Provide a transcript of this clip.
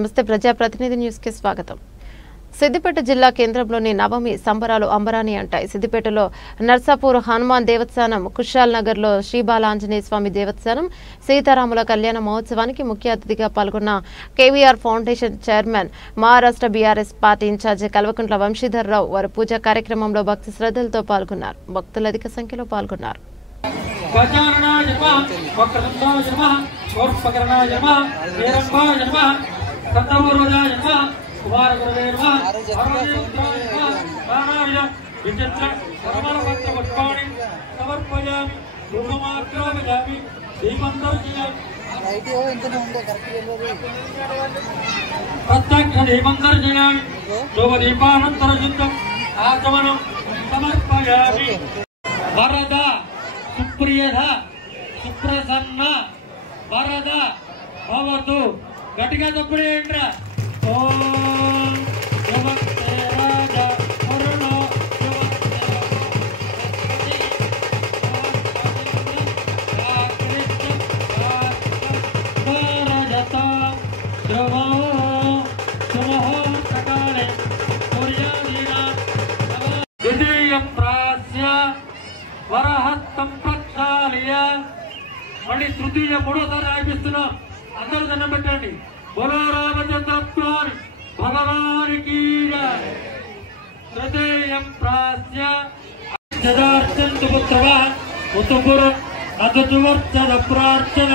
నమస్తే ప్రజాప్రతినిధి న్యూస్ కి స్వాగతం. సిద్దిపేట జిల్లా కేంద్రంలోని నవమి సంబరాలు అంబరాని అంటాయి. సిద్దిపేటలో నర్సాపూర్ హనుమాన్ దేవస్థానం, కుషాల్ నగర్ లో శ్రీబాలాంజనేయ స్వామి దేవస్థానం సీతారాముల కళ్యాణ మహోత్సవానికి ముఖ్య అతిథిగా పాల్గొన్న KVR foundation chairman, Maharashtra BRS party incharge Kalvakuntla Vamshidhar Rao వారి పూజా కార్యక్రమంలో భక్తి శ్రద్ధలతో పాల్గొన్నారు. భక్తులు అధిక సంఖ్యలో పాల్గొన్నారు. प्रत्यक्ष दीपंदर्शयामि शुभदीपानन्तरयुक्तम् आचमनं समर्पयामि. वरद सुप्रियद सुप्रसन्न वरद भवतु. गट्टिगा चप्पलेंट्रा. ओम नमस्ते राजा वरुणो మళ్ళీ తృతీయ మూడోసారి ఆగిస్తున్నాం. అందరూ దండం పెట్టండి. బోలో రామచంద్ర స్వామి భగవానికి తృతీయం ప్రాస్య జదార్చంతు పుత్రవ ముతుపుర అతువర్చన ప్రార్థన